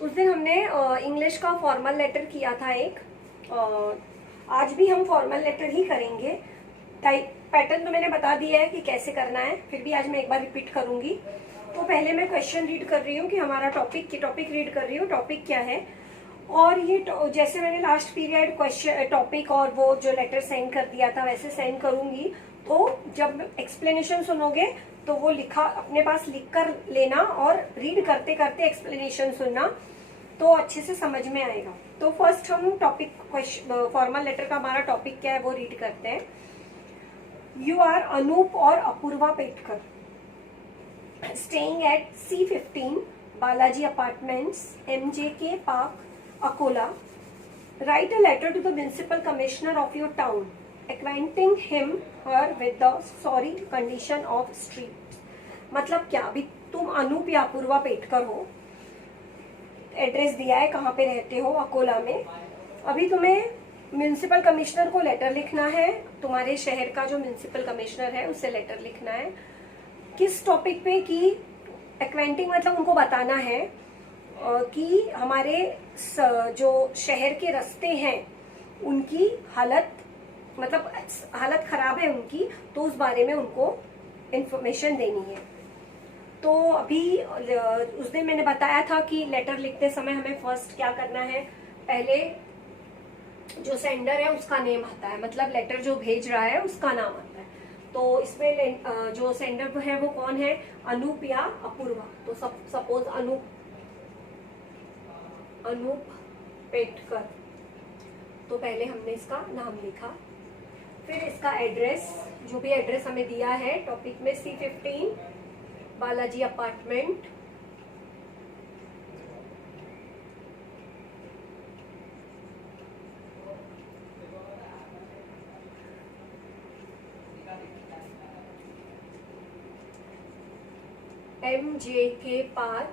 उस दिन हमने इंग्लिश का फॉर्मल लेटर किया था एक। आज भी हम फॉर्मल लेटर ही करेंगे। टाइप पैटर्न तो मैंने बता दिया है कि कैसे करना है, फिर भी आज मैं एक बार रिपीट करूंगी। तो पहले मैं क्वेश्चन रीड कर रही हूँ कि हमारा टॉपिक रीड कर रही हूँ, टॉपिक क्या है। और ये जैसे मैंने लास्ट पीरियड क्वेश्चन टॉपिक और वो जो लेटर सेंड कर दिया था वैसे सेंड करूंगी। तो जब एक्सप्लेनेशन सुनोगे तो वो लिखा अपने पास लिख कर लेना और रीड करते करते एक्सप्लेनेशन सुनना, तो अच्छे से समझ में आएगा। तो फर्स्ट हम टॉपिक फॉर्मल लेटर का हमारा टॉपिक क्या है वो रीड करते हैं। यू आर अनूप और Apoorva Petkar, staying at C15 Balaji apartments, MJK park, Akola. Write a letter to the municipal commissioner of your town, acquainting her with the sorry condition of streets. मतलब क्या, अभी तुम अनूप या अपूर्वा पेटकर हो, एड्रेस दिया है कहाँ पे रहते हो, अकोला में। अभी तुम्हें म्यूनिसिपल कमिश्नर को लेटर लिखना है, तुम्हारे शहर का जो म्यूनिसिपल कमिश्नर है उससे लेटर लिखना है। किस टॉपिक पे कि एक्वेंटिंग मतलब उनको बताना है कि हमारे जो शहर के रास्ते हैं उनकी हालत मतलब हालत खराब है उनकी, तो उस बारे में उनको इन्फॉर्मेशन देनी है। तो अभी उस दिन मैंने बताया था कि लेटर लिखते समय हमें फर्स्ट क्या करना है, पहले जो सेंडर है उसका नेम आता है, मतलब लेटर जो भेज रहा है उसका नाम आता है। तो इसमें जो सेंडर है वो कौन है, अनूप या अपूर्वा। तो सपोज अनूप पेटकर, तो पहले हमने इसका नाम लिखा, फिर इसका एड्रेस, जो भी एड्रेस हमें दिया है टॉपिक में, C15 Balaji apartment, MJK park,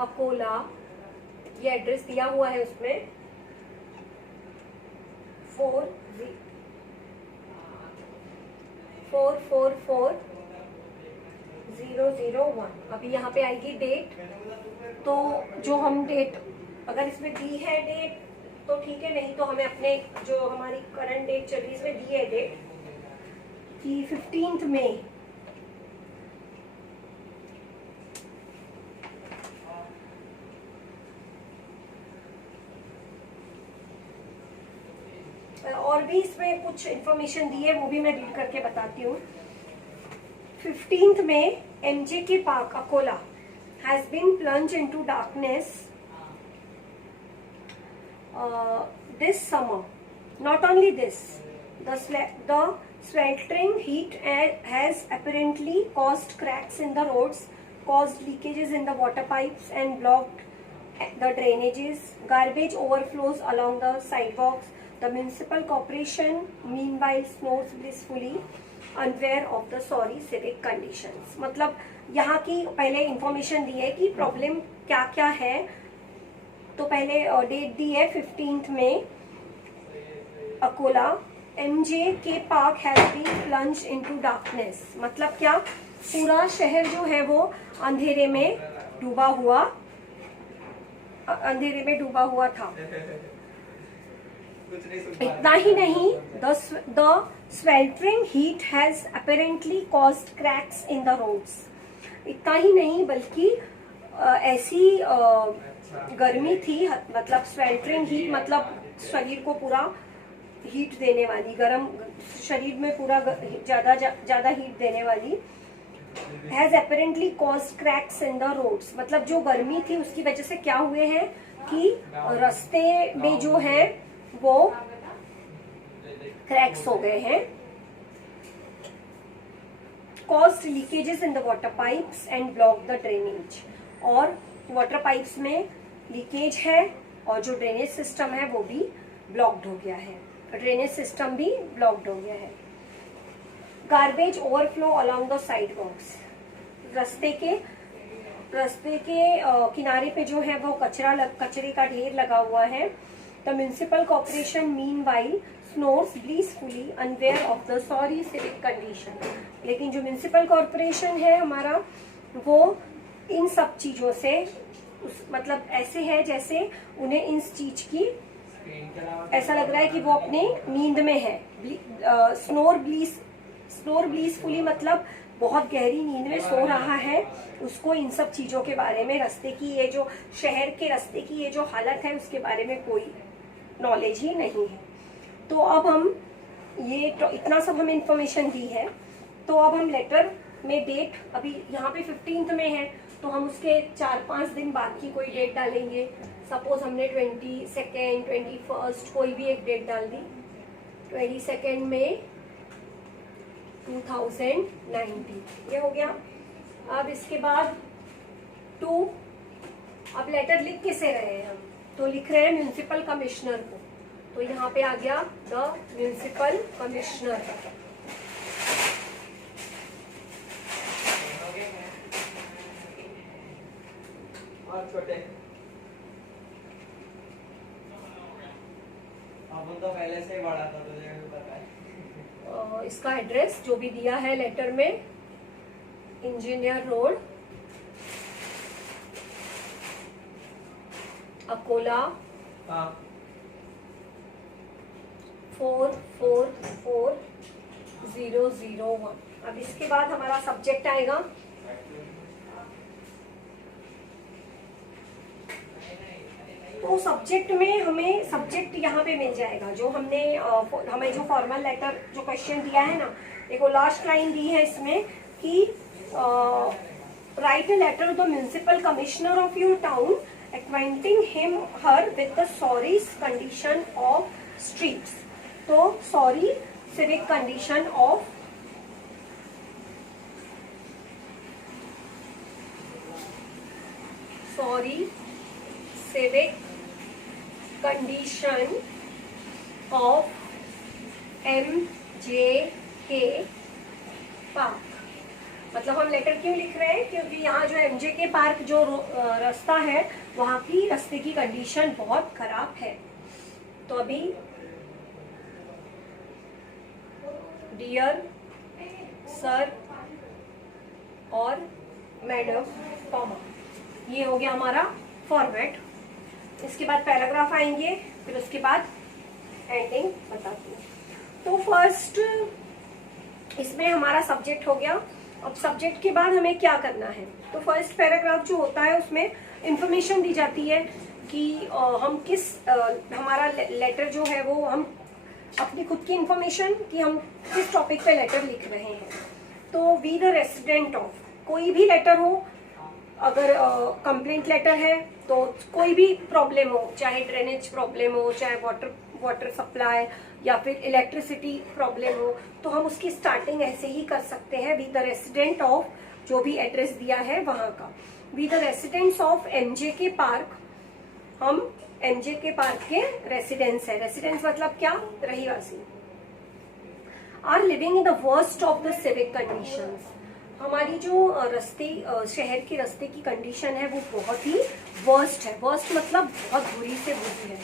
Akola, ये एड्रेस दिया हुआ है उसमें 444001। अभी यहाँ पे आएगी डेट, तो जो हम डेट अगर इसमें दी है डेट तो ठीक है, नहीं तो हमें अपने जो हमारी करंट डेट चल रही है इसमें दी है डेट कि 15 मई। और भी इसमें कुछ इन्फॉर्मेशन दी है वो भी मैं रीड करके बताती हूँ। 15th में MJK park Akola has been plunged into darkness this summer. Not only this, the sweltering heat has apparently caused cracks in the roads, caused leakages in the water pipes and blocked the drainages. Garbage overflows along the sidewalks. The municipal corporation meanwhile snores blissfully, unaware of the sorry civic conditions. मतलब यहाँ की पहले information दी है कि problem क्या क्या है। तो पहले डेट दी है 15th में, Akola MJK park has been plunged into darkness. मतलब क्या, पूरा शहर जो है वो अंधेरे में डूबा हुआ था। इतना ही नहीं, the sweltering heat has apparently caused cracks in the roads. इतना ही नहीं बल्कि ऐसी गर्मी थी, मतलब sweltering heat मतलब शरीर को पूरा हीट देने वाली, गर्म शरीर में पूरा ज्यादा हीट देने वाली। Has apparently caused cracks in the roads, मतलब जो गर्मी थी उसकी वजह से क्या हुए हैं कि रास्ते में जो है वो क्रैक्स हो गए हैं। caused leakages in the water pipes and blocked the drainage, और वाटर पाइप्स में लीकेज है और जो ड्रेनेज सिस्टम है वो भी ब्लॉक्ड हो गया है, ड्रेनेज सिस्टम भी ब्लॉक्ड हो गया है। Garbage overflow along the sidewalks, रास्ते के किनारे पे जो है वो कचरे का ढेर लगा हुआ है। The municipal corporation meanwhile snores blissfully unaware of the sorry civic condition. लेकिन जो म्यूनिसिपल कॉर्पोरेशन है हमारा वो इन सब चीजों से मतलब ऐसे है जैसे उन्हें इन चीज की ऐसा लग रहा है कि वो अपने नींद में है। स्नोर ब्लीसफुली मतलब बहुत गहरी नींद में सो रहा है। उसको इन सब चीजों के बारे में, रास्ते की ये जो शहर के रास्ते की ये जो हालत है उसके बारे में कोई नॉलेज ही नहीं है। तो अब हम ये तो इतना सब हमें इंफॉर्मेशन दी है। तो अब हम लेटर में डेट अभी यहाँ पे 15th में है, तो हम उसके 4-5 दिन बाद की कोई डेट डालेंगे। सपोज हमने 22nd 21st कोई भी एक डेट डाल दी। 22nd में 2019 ये हो गया। अब इसके बाद 2, अब लेटर लिख किसे रहे हैं हम, तो लिख रहे हैं म्यूनिसिपल कमिश्नर को। तो यहाँ पे आ गया द म्यूनिसिपल कमिश्नर। छोटे अपन तो पहले से ही बड़ा था, तुझे भी पता है। इसका एड्रेस जो भी दिया है लेटर में, इंजीनियर रोड, अकोला, 444001। अब इसके बाद हमारा सब्जेक्ट आएगा। तो सब्जेक्ट में हमें सब्जेक्ट यहाँ पे मिल जाएगा जो हमने हमें जो फॉर्मल लेटर जो क्वेश्चन दिया है ना, देखो लास्ट लाइन दी है इसमें कि write a letter to the municipal commissioner of your town acquainting him her with the sorry condition of streets. तो sorry civic condition of civic condition of MJK park. मतलब हम लेटर क्यों लिख रहे हैं, क्योंकि यहाँ जो MJK पार्क जो रास्ता है वहाँ की रास्ते की कंडीशन बहुत खराब है। तो अभी डियर सर और मैडम कॉमा, ये हो गया हमारा फॉर्मेट। इसके बाद पैराग्राफ आएंगे, फिर उसके बाद एंडिंग बताती हूँ। तो फर्स्ट इसमें हमारा सब्जेक्ट हो गया। अब सब्जेक्ट के बाद हमें क्या करना है, तो फर्स्ट पैराग्राफ जो होता है उसमें इंफॉर्मेशन दी जाती है कि हम किस हमारा लेटर जो है वो हम अपनी खुद की इंफॉर्मेशन कि हम किस टॉपिक पे लेटर लिख रहे हैं। तो वी द रेसिडेंट ऑफ, कोई भी लेटर हो, अगर कंप्लेंट लेटर है तो कोई भी प्रॉब्लम हो, चाहे ड्रेनेज प्रॉब्लम हो, चाहे वाटर सप्लाई या फिर इलेक्ट्रिसिटी प्रॉब्लम हो, तो हम उसकी स्टार्टिंग ऐसे ही कर सकते हैं, वी द रेसिडेंट ऑफ, जो भी एड्रेस दिया है वहां का। We the residents of MJK park, हम MJK पार्क के रेसिडेंट्स है। रेसिडेंट्स मतलब क्या, रहीवासी। Are living in the worst of the civic conditions, हमारी जो रास्ते शहर के रास्ते की कंडीशन है वो बहुत ही वर्स्ट है। वर्स्ट मतलब बहुत बुरी से बुरी है।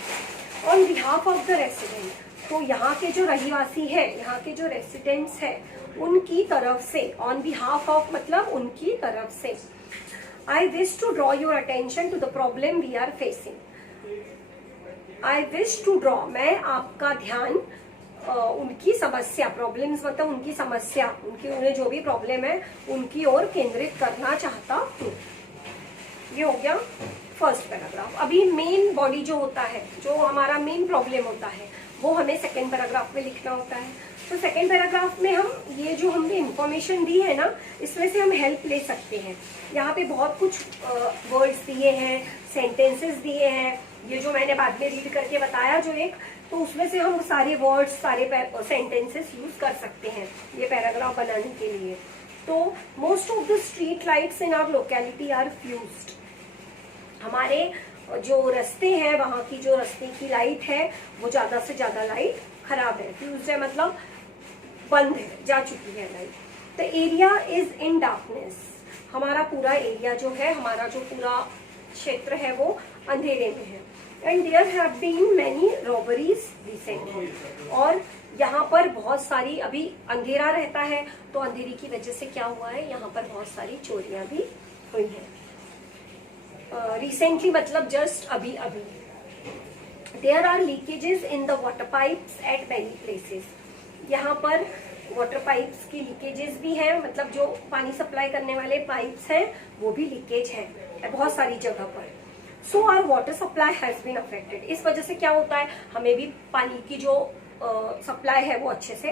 On behalf of the resident, तो यहाँ के जो रहीवासी है, यहाँ के जो रेसिडेंट्स है उनकी तरफ से, ऑन बिहाफ ऑफ मतलब उनकी तरफ से, I wish to draw your attention to the problem we are facing. I wish to draw, मैं आपका ध्यान उनकी समस्या, प्रॉब्लम्स मतलब उनकी समस्या, उन्हें जो भी प्रॉब्लम है उनकी ओर केंद्रित करना चाहता हूँ। ये हो गया फर्स्ट पैराग्राफ। अभी मेन बॉडी जो होता है, जो हमारा मेन प्रॉब्लम होता है, वो हमें सेकेंड पैराग्राफ में लिखना होता है। तो सेकेंड पैराग्राफ में हम ये जो हमने इंफॉर्मेशन दी है ना, इसमें से हम हेल्प ले सकते हैं। यहाँ पे बहुत कुछ वर्ड्स दिए हैं, सेंटेंसेस दिए हैं, ये जो मैंने बाद में रीड करके बताया जो एक, तो उसमें से हम सारे वर्ड्स, सारे सेंटेंसेस यूज कर सकते हैं ये पैराग्राफ बनाने के लिए। तो most of the street lights in our locality are fused, हमारे जो रास्ते हैं वहाँ की जो रास्ते की लाइट है वो ज्यादा से ज्यादा लाइट खराब है। फ्यूज्ड है मतलब बंद है, जा चुकी है light. The area is in darkness, हमारा पूरा एरिया जो है, हमारा जो पूरा क्षेत्र है वो अंधेरे में है। And there have been many robberies recently, और यहाँ पर बहुत सारी, अभी अंधेरा रहता है तो अंधेरे की वजह से क्या हुआ है, यहाँ पर बहुत सारी चोरियां भी हुई हैं। रिसेंटली मतलब जस्ट अभी अभी। There are leakages in the water pipes at many places. यहाँ पर वाटर पाइप्स की लीकेजेस भी हैं, मतलब जो पानी सप्लाई करने वाले पाइप्स हैं वो भी लीकेज हैं बहुत सारी जगह पर। So our water supply has been affected. इस वजह से क्या होता है, हमें भी पानी की जो सप्लाई है वो अच्छे से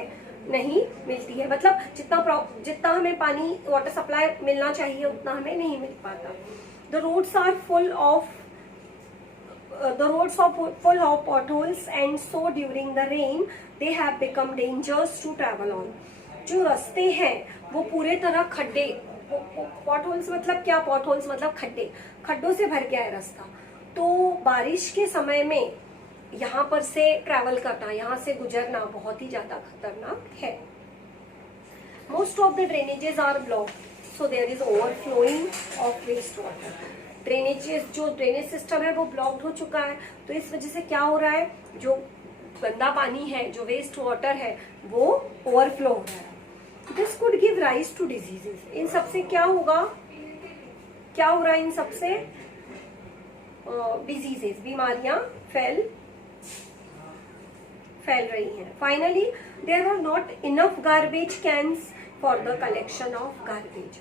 नहीं मिलती है, मतलब जितना हमें पानी वाटर सप्लाई मिलना चाहिए उतना हमें नहीं मिल पाता। The roads are full of potholes and so during the rain they have become dangerous to travel on। जो रास्ते हैं वो पूरे तरह खड्डे, पॉटहोल्स मतलब क्या, पॉटहोल्स मतलब खड्डे, खड्डों से भर गया है रास्ता। तो बारिश के समय में यहाँ पर से ट्रैवल करना, यहाँ से गुजरना बहुत ही ज्यादा खतरनाक है। Most of the drainages are blocked, so there is overflowing of waste water. Drainages, जो ड्रेनेज सिस्टम है वो ब्लॉक्ड हो चुका है, तो इस वजह से क्या हो रहा है, जो गंदा पानी है, जो वेस्ट वाटर है वो ओवरफ्लो हो रहा है। This could give rise to diseases. इन सबसे क्या होगा, क्या हो रहा है, इन सबसे डिजीजेस, बीमारियां फैल रही हैं। Finally there are not enough garbage cans for the collection of garbage.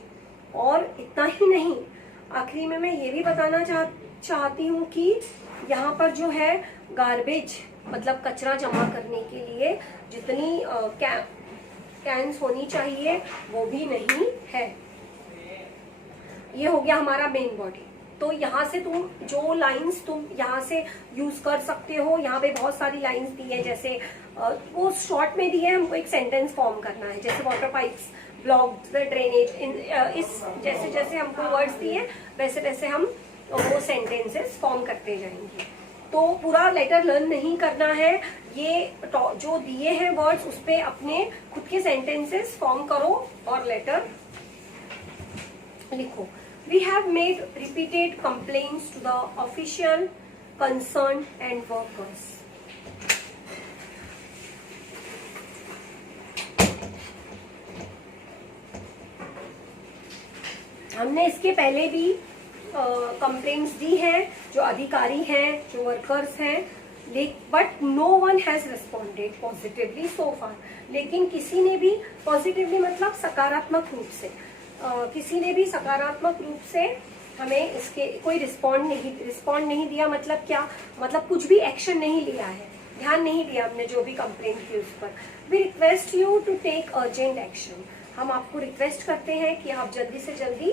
और इतना ही नहीं, आखिरी में मैं ये भी बताना चाहती हूँ कि यहाँ पर जो है गार्बेज मतलब कचरा जमा करने के लिए जितनी कैंस होनी चाहिए वो भी नहीं है। ये हो गया हमारा मेन बॉडी। तो यहाँ से तुम जो लाइंस तुम यहाँ से यूज कर सकते हो, यहाँ पे बहुत सारी लाइंस दी है, जैसे वो शॉर्ट में दी है, हमको एक सेंटेंस फॉर्म करना है, जैसे water pipes blocked the drainage, इस जैसे जैसे हमको वर्ड्स दिए वैसे वैसे हम वो सेंटेंसेस फॉर्म करते जाएंगे। तो पूरा लेटर लर्न नहीं करना है, ये जो दिए हैं वर्ड्स उस पे अपने खुद के सेंटेंसेस फॉर्म करो और लेटर लिखो। We have made repeated complaints to the official concerned and workers. हमने इसके पहले भी कंप्लेंट्स दी हैं, जो अधिकारी हैं, जो वर्कर्स हैं, but no one has responded positively so far. लेकिन किसी ने भी पॉजिटिवली मतलब सकारात्मक रूप से किसी ने भी सकारात्मक रूप से हमें इसके कोई रिस्पॉन्ड नहीं दिया। मतलब क्या, मतलब कुछ भी एक्शन नहीं लिया है, ध्यान नहीं दिया हमने जो भी कंप्लेंट की उस पर। We request you to take urgent action. हम आपको रिक्वेस्ट करते हैं कि आप जल्दी से जल्दी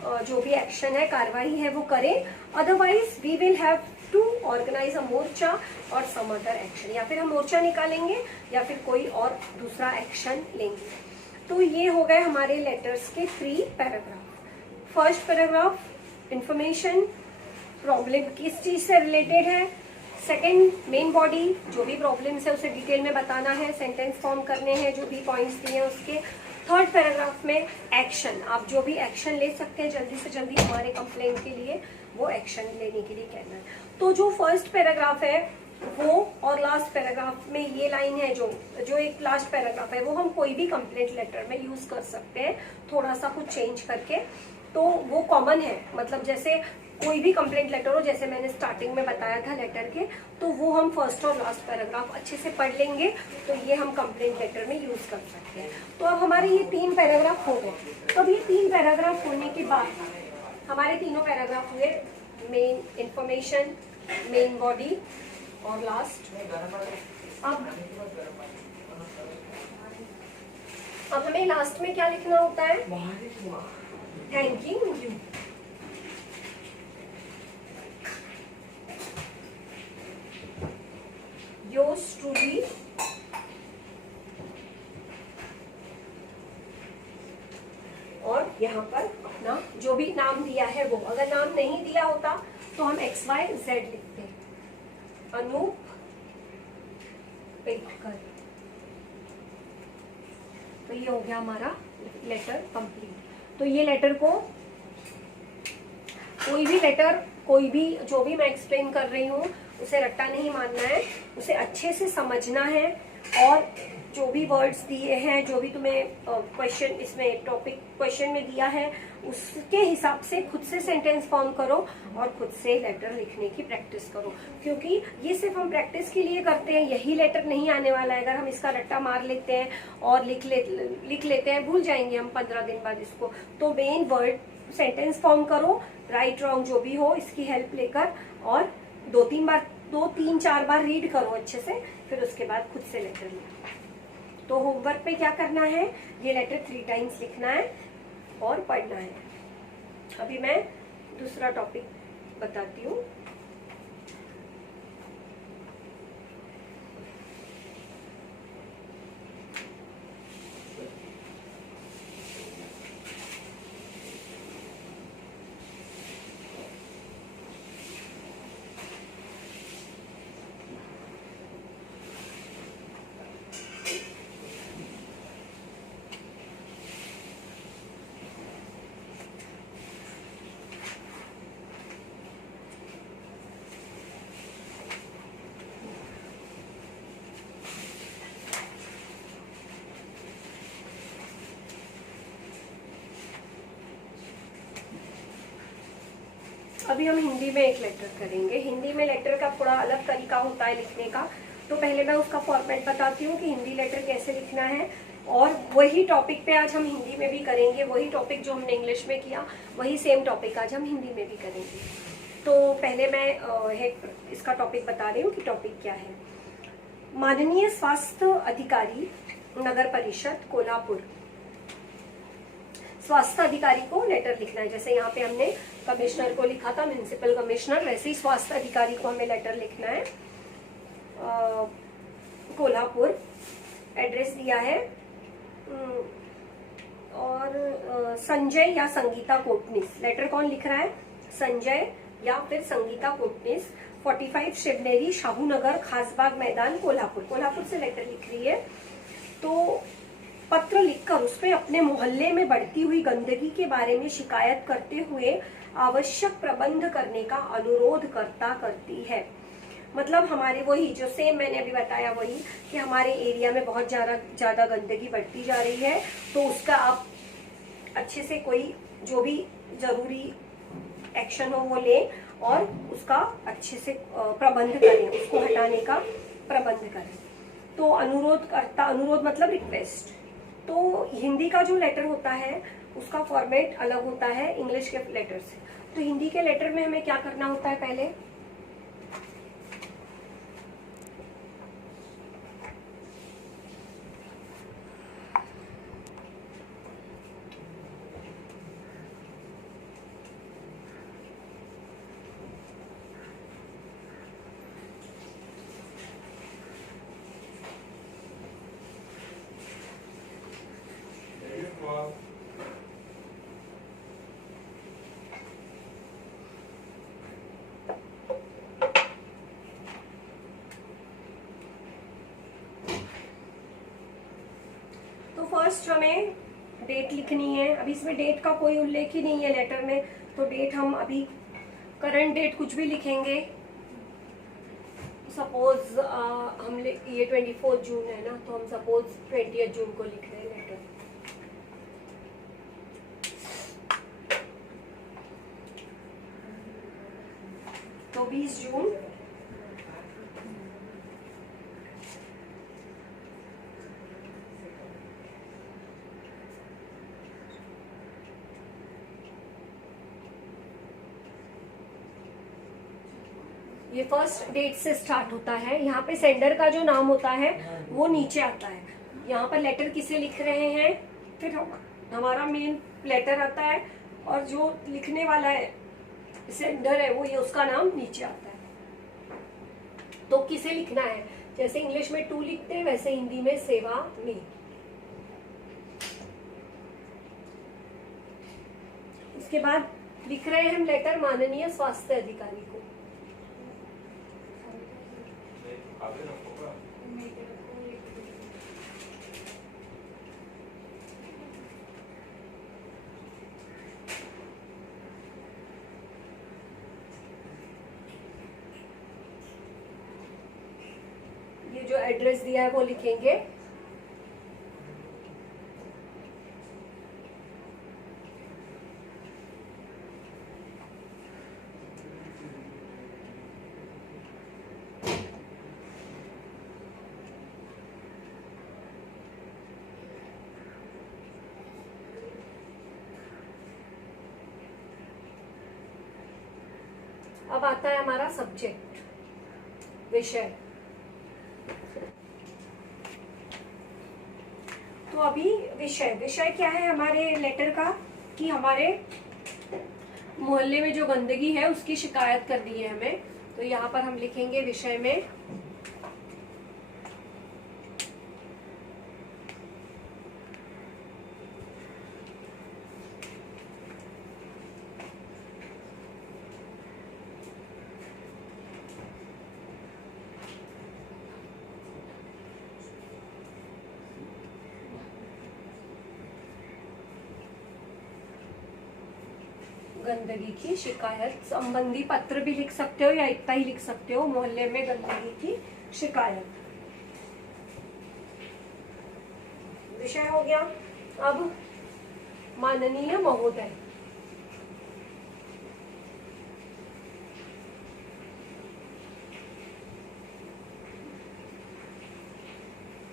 जो भी एक्शन है, कार्रवाई है वो करें। Otherwise we will have to organise a morcha और सम अदर एक्शन। या फिर हम मोर्चा निकालेंगे या फिर कोई और दूसरा एक्शन लेंगे। तो ये हो गए हमारे लेटर्स के 3 paragraph. First paragraph information, problem किस चीज से रिलेटेड है। सेकंड, मेन बॉडी, जो भी प्रॉब्लम्स है उसे डिटेल में बताना है, सेंटेंस फॉर्म करने हैं, जो भी पॉइंट्स दिए हैं उसके। थर्ड पैराग्राफ में एक्शन, आप जो भी एक्शन ले सकते हैं जल्दी से जल्दी हमारे कंप्लेंट के लिए, वो एक्शन लेने के लिए कहना है। तो जो फर्स्ट पैराग्राफ है वो और लास्ट पैराग्राफ में ये लाइन है, जो एक लास्ट पैराग्राफ है वो हम कोई भी कंप्लेंट लेटर में यूज कर सकते हैं, थोड़ा सा कुछ चेंज करके। तो वो कॉमन है, मतलब जैसे कोई भी कंप्लेंट लेटर हो, जैसे मैंने स्टार्टिंग में बताया था लेटर के, तो वो हम फर्स्ट और लास्ट पैराग्राफ अच्छे से पढ़ लेंगे, तो ये हम कंप्लेंट लेटर में यूज कर सकते हैं। तो अब हमारे ये 3 पैराग्राफ हो गए। तो अब ये 3 पैराग्राफ होने के बाद हमारे तीनों पैराग्राफ हुए, मेन इंफॉर्मेशन, मेन बॉडी और लास्ट। अब हमें लास्ट में क्या लिखना होता है, थैंकिंग यू। योर्स ट्रूली, और यहाँ पर अपना जो भी नाम दिया है वो, अगर नाम नहीं दिया होता तो हम XYZ लिखते हैं, अनूप पेटकर। तो ये हो गया हमारा लेटर कंप्लीट। तो ये लेटर को कोई भी जो भी मैं एक्सप्लेन कर रही हूँ उसे रट्टा नहीं मानना है, उसे अच्छे से समझना है और जो भी वर्ड्स दिए हैं, जो भी तुम्हें क्वेश्चन इसमें टॉपिक क्वेश्चन में दिया है, उसके हिसाब से खुद से सेंटेंस फॉर्म करो और खुद से लेटर लिखने की प्रैक्टिस करो, क्योंकि ये सिर्फ हम प्रैक्टिस के लिए करते हैं, यही लेटर नहीं आने वाला है। अगर हम इसका रट्टा मार लेते हैं और लिख लेते हैं, भूल जाएंगे हम 15 दिन बाद इसको। तो मेन वर्ड सेंटेंस फॉर्म करो, राइट रॉन्ग जो भी हो इसकी हेल्प लेकर, और 2-3-4 बार रीड करो अच्छे से, फिर उसके बाद खुद से लेटर लिखो। तो होमवर्क पे क्या करना है, ये लेटर 3 टाइम्स लिखना है और पढ़ना है। अभी मैं दूसरा टॉपिक बताती हूँ। अभी हम हिंदी में एक लेटर करेंगे। हिंदी में लेटर का थोड़ा अलग तरीका होता है लिखने का, तो पहले मैं उसका फॉर्मेट बताती हूँ कि हिंदी लेटर कैसे लिखना है, और वही टॉपिक पे आज हम हिंदी में भी करेंगे। वही टॉपिक जो हमने इंग्लिश में किया, वही सेम टॉपिक आज हम हिंदी में भी करेंगे। तो पहले मैं इसका टॉपिक बता रही हूँ कि टॉपिक क्या है। माननीय स्वास्थ्य अधिकारी नगर परिषद कोल्हापुर, स्वास्थ्य अधिकारी को लेटर लिखना है। जैसे यहाँ पे हमने कमिश्नर को लिखा था, म्युनिसिपल कमिश्नर, वैसे ही स्वास्थ्य अधिकारी को हमें लेटर लिखना है। कोल्हापुर एड्रेस दिया है, और संजय या संगीता कोटनीस। लेटर कौन लिख रहा है, संजय या फिर संगीता कोटनीस, 45 शिवनेरी शाहू नगर खासबाग मैदान कोल्हापुर। कोल्हापुर से लेटर लिख रही है। तो पत्र लिखकर उसपे अपने मोहल्ले में बढ़ती हुई गंदगी के बारे में शिकायत करते हुए आवश्यक प्रबंध करने का अनुरोध करती है। मतलब हमारे वही जो सेम मैंने अभी बताया, वही कि हमारे एरिया में बहुत ज्यादा गंदगी बढ़ती जा रही है, तो उसका आप अच्छे से कोई जो भी जरूरी एक्शन हो वो लें और उसका अच्छे से प्रबंध करें, उसको हटाने का प्रबंध करें। तो अनुरोध मतलब रिक्वेस्ट। तो हिंदी का जो लेटर होता है उसका फॉर्मेट अलग होता है इंग्लिश के लेटर से। तो हिंदी के लेटर में हमें क्या करना होता है, पहले फर्स्ट हमें डेट लिखनी है। अभी इसमें डेट का कोई उल्लेख ही नहीं है लेटर में, तो डेट हम अभी करंट डेट कुछ भी लिखेंगे। सपोज हम ये 24 जून है ना, तो हम सपोज 20 जून को लिख रहे हैं लेटर। तो 20 जून ये फर्स्ट डेट से स्टार्ट होता है। यहाँ पे सेंडर का जो नाम होता है वो नीचे आता है। यहाँ पर लेटर किसे लिख रहे हैं, फिर हमारा मेन लेटर आता है, और जो लिखने वाला है सेंडर है वो ये उसका नाम नीचे आता है। तो किसे लिखना है, जैसे इंग्लिश में टू लिखते हैं वैसे हिंदी में सेवा में। इसके बाद लिख रहे हैं हम लेटर माननीय स्वास्थ्य अधिकारी को। ये जो एड्रेस दिया है वो लिखेंगे, अब आता है हमारा सब्जेक्ट, विषय। तो अभी विषय क्या है हमारे लेटर का, कि हमारे मोहल्ले में जो गंदगी है उसकी शिकायत करनी है हमें। तो यहाँ पर हम लिखेंगे विषय में गंदगी की शिकायत संबंधी पत्र भी लिख सकते हो या इतना ही लिख सकते हो, मोहल्ले में गंदगी की शिकायत। विषय हो गया। अब माननीय महोदय,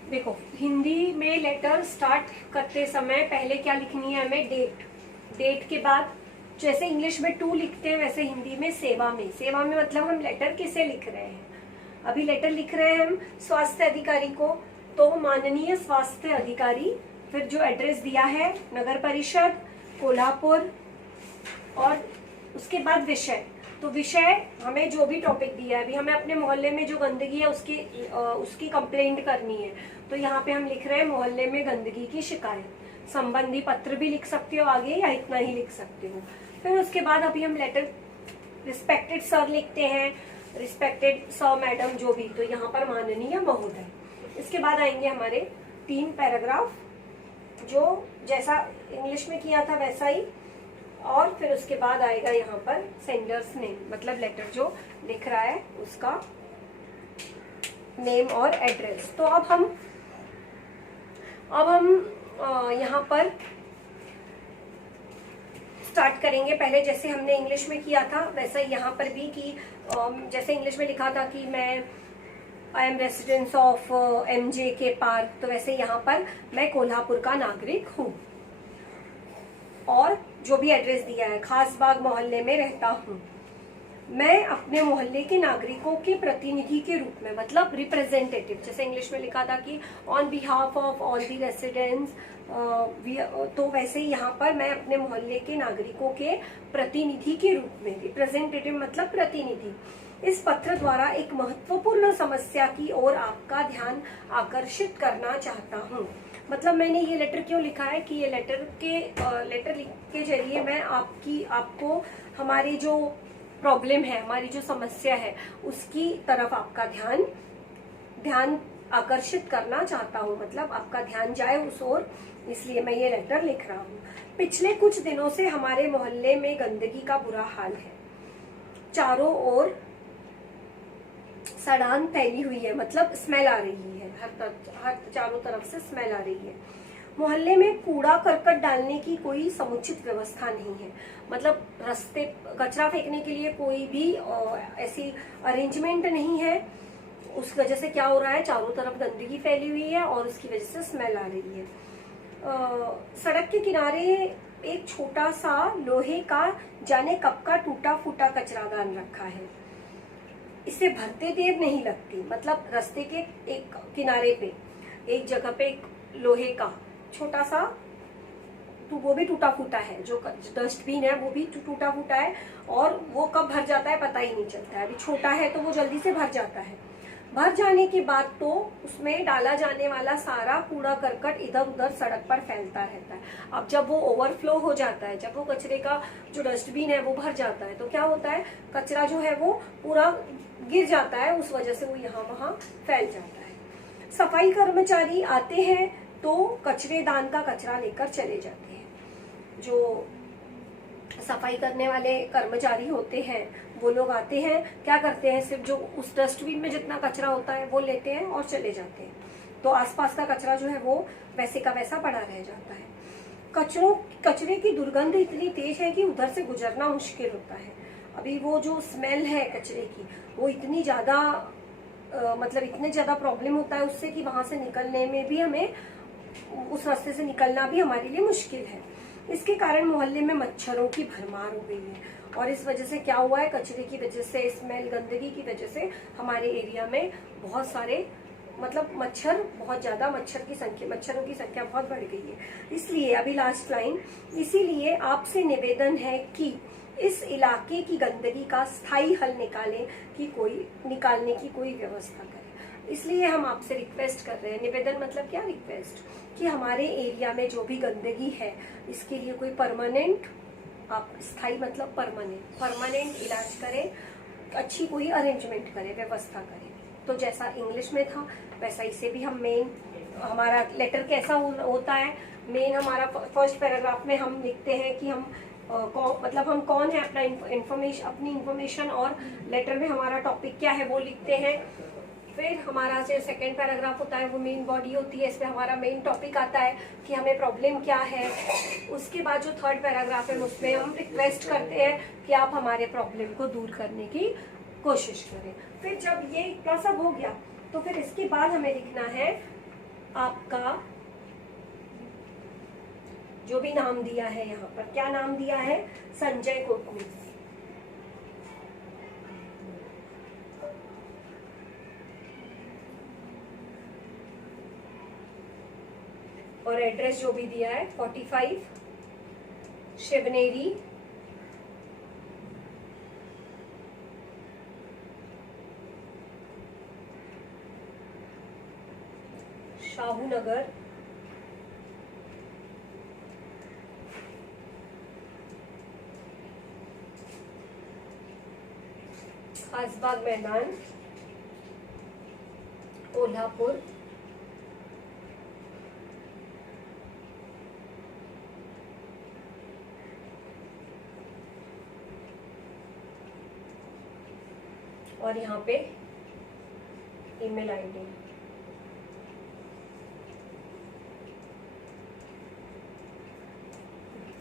देखो हिंदी में लेटर स्टार्ट करते समय पहले क्या लिखनी है हमें, डेट के बाद जैसे इंग्लिश में टू लिखते हैं वैसे हिंदी में सेवा में मतलब हम लेटर किसे लिख रहे हैं। अभी लेटर लिख रहे हैं हम स्वास्थ्य अधिकारी को, तो माननीय स्वास्थ्य अधिकारी, फिर जो एड्रेस दिया है नगर परिषद कोल्हापुर, और उसके बाद विषय। तो विषय हमें जो भी टॉपिक दिया है, अभी हमें अपने मोहल्ले में जो गंदगी है उसकी कंप्लेंट करनी है, तो यहाँ पे हम लिख रहे हैं मोहल्ले में गंदगी की शिकायत। संबंधी पत्र भी लिख सकते हो आगे या इतना ही लिख सकते हो। फिर उसके बाद अभी हम लेटर रिस्पेक्टेड सर लिखते हैं, रिस्पेक्टेड सर मैडम जो भी, तो यहाँ पर माननीय महोदय। इसके बाद आएंगे हमारे 3 पैराग्राफ, जो जैसा इंग्लिश में किया था वैसा ही, और फिर उसके बाद आएगा यहाँ पर सेंडर्स नेम, मतलब लेटर जो लिख रहा है उसका नेम और एड्रेस। तो अब हम यहाँ पर स्टार्ट करेंगे। पहले जैसे हमने इंग्लिश में किया था वैसा यहाँ पर भी, कि जैसे इंग्लिश में लिखा था कि मैं I am residence of MJK park, तो वैसे यहाँ पर मैं कोल्हापुर का नागरिक हूँ, और जो भी एड्रेस दिया है खासबाग मोहल्ले में रहता हूँ। मैं अपने मोहल्ले के नागरिकों के प्रतिनिधि के रूप में, मतलब रिप्रेजेंटेटिव, जैसे इंग्लिश में लिखा था कि on behalf of all the residents, तो वैसे ही यहाँ पर मैं अपने मोहल्ले के नागरिकों के प्रतिनिधि के रूप में, रिप्रेजेंटेटिव मतलब प्रतिनिधि, इस पत्र द्वारा एक महत्वपूर्ण समस्या की ओर आपका ध्यान आकर्षित करना चाहता हूँ। मतलब मैंने ये लेटर क्यों लिखा है कि ये लेटर लिख के जरिए मैं आपको हमारी जो प्रॉब्लम है, हमारी जो समस्या है, उसकी तरफ आपका ध्यान आकर्षित करना चाहता हूँ, मतलब आपका ध्यान जाए उस ओर, इसलिए मैं ये लेटर लिख रहा हूँ। पिछले कुछ दिनों से हमारे मोहल्ले में गंदगी का बुरा हाल है। चारों ओर सड़ान फैली हुई है, मतलब स्मेल आ रही है, हर चारों तरफ से स्मेल आ रही है। मोहल्ले में कूड़ा करकट डालने की कोई समुचित व्यवस्था नहीं है, मतलब रास्ते कचरा फेंकने के लिए कोई भी ऐसी अरेंजमेंट नहीं है। उस वजह से क्या हो रहा है, चारों तरफ गंदगी फैली हुई है और उसकी वजह से स्मेल आ रही है। सड़क के किनारे एक छोटा सा लोहे का जाने कब का टूटा फूटा कचरादान रखा है। इसे भरते देर नहीं लगती, मतलब रास्ते के एक किनारे पे एक जगह पे एक लोहे का छोटा सा, तो वो भी टूटा फूटा है, जो डस्टबिन है वो भी टूटा फूटा है, और वो कब भर जाता है पता ही नहीं चलता है। अभी छोटा है तो वो जल्दी से भर जाता है। भर जाने के बाद तो उसमें डाला जाने वाला सारा कूड़ा करकट इधर उधर सड़क पर फैलता रहता है। अब जब वो ओवरफ्लो हो जाता है, जब वो कचरे का जो डस्टबिन है वो भर जाता है, तो क्या होता है, कचरा जो है वो पूरा गिर जाता है, उस वजह से वो यहाँ वहाँ फैल जाता है। सफाई कर्मचारी आते हैं तो कचरेदान का कचरा लेकर चले जाते हैं। जो सफाई करने वाले कर्मचारी होते हैं वो लोग आते हैं, क्या करते हैं, सिर्फ जो उस डस्टबिन में जितना कचरा होता है वो लेते हैं और चले जाते हैं, तो आसपास का कचरा जो है वो वैसे का वैसा पड़ा रह जाता है। कचरे की दुर्गंध इतनी तेज है कि उधर से गुजरना मुश्किल होता है। अभी वो जो स्मेल है कचरे की वो इतनी ज्यादा मतलब इतने ज्यादा प्रॉब्लम होता है उससे कि वहां से निकलने में भी हमें, उस रास्ते से निकलना भी हमारे लिए मुश्किल है। इसके कारण मोहल्ले में मच्छरों की भरमार हो गई है। और इस वजह से क्या हुआ है, कचरे की वजह से, स्मेल, गंदगी की वजह से हमारे एरिया में बहुत सारे मतलब मच्छर, बहुत ज्यादा मच्छरों की संख्या बहुत बढ़ गई है। इसलिए अभी लास्ट लाइन, इसीलिए आपसे निवेदन है कि इस इलाके की गंदगी का स्थायी हल निकालने की कोई व्यवस्था करें। इसलिए हम आपसे रिक्वेस्ट कर रहे हैं, निवेदन मतलब क्या, रिक्वेस्ट, कि हमारे एरिया में जो भी गंदगी है इसके लिए कोई परमानेंट, आप स्थायी मतलब परमानेंट इलाज करें, अच्छी कोई अरेंजमेंट करें, व्यवस्था करें। तो जैसा इंग्लिश में था वैसा इसे भी हम मेन, हमारा लेटर कैसा होता है, मेन हमारा फर्स्ट पैराग्राफ में हम लिखते हैं कि हम मतलब हम कौन है, अपनी इंफॉर्मेशन, और लेटर में हमारा टॉपिक क्या है वो लिखते हैं। फिर हमारा जो सेकंड पैराग्राफ होता है वो मेन बॉडी होती है, इसमें हमारा मेन टॉपिक आता है कि हमें प्रॉब्लम क्या है। उसके बाद जो थर्ड पैराग्राफ है उसमें हम रिक्वेस्ट करते हैं कि आप हमारे प्रॉब्लम को दूर करने की कोशिश करें। फिर जब ये इतना सब हो गया तो फिर इसके बाद हमें लिखना है आपका जो भी नाम दिया है, यहाँ पर क्या नाम दिया है, संजय कोटनीस। और एड्रेस जो भी दिया है 45 शिवनेरी शाहू नगर, खासबाग मैदान, कोल्हापुर, और यहाँ पे ईमेल आईडी।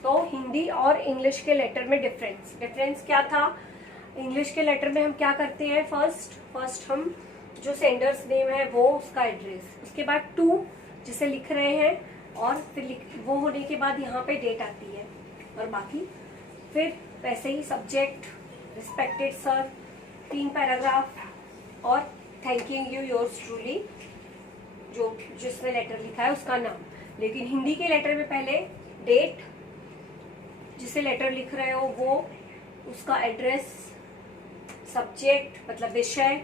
तो हिंदी और इंग्लिश के लेटर में डिफरेंस क्या था, इंग्लिश के लेटर में हम क्या करते हैं, फर्स्ट हम जो सेंडर्स नेम है वो उसका एड्रेस, उसके बाद टू जिसे लिख रहे हैं, और फिर वो होने के बाद यहाँ पे डेट आती है, और बाकी फिर वैसे ही सब्जेक्ट, रिस्पेक्टेड सर, 3 पैराग्राफ, और थैंकिंग यू योर्स ट्रूली, जो जिसने लेटर लिखा है उसका नाम। लेकिन हिंदी के लेटर में पहले डेट, जिसे लेटर लिख रहे हो वो, उसका एड्रेस, सब्जेक्ट मतलब विषय,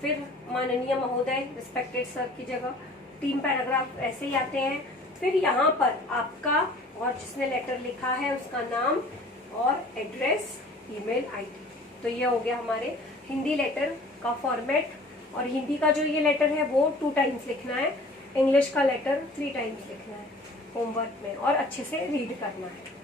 फिर माननीय महोदय, रिस्पेक्टेड सर की जगह 3 पैराग्राफ ऐसे ही आते हैं। फिर यहाँ पर आपका और जिसने लेटर लिखा है उसका नाम और एड्रेस, ईमेल आईडी। तो ये हो गया हमारे हिंदी लेटर का फॉर्मेट। और हिंदी का जो ये लेटर है वो 2 टाइम्स लिखना है, इंग्लिश का लेटर 3 टाइम्स लिखना है होमवर्क में, और अच्छे से रीड करना है।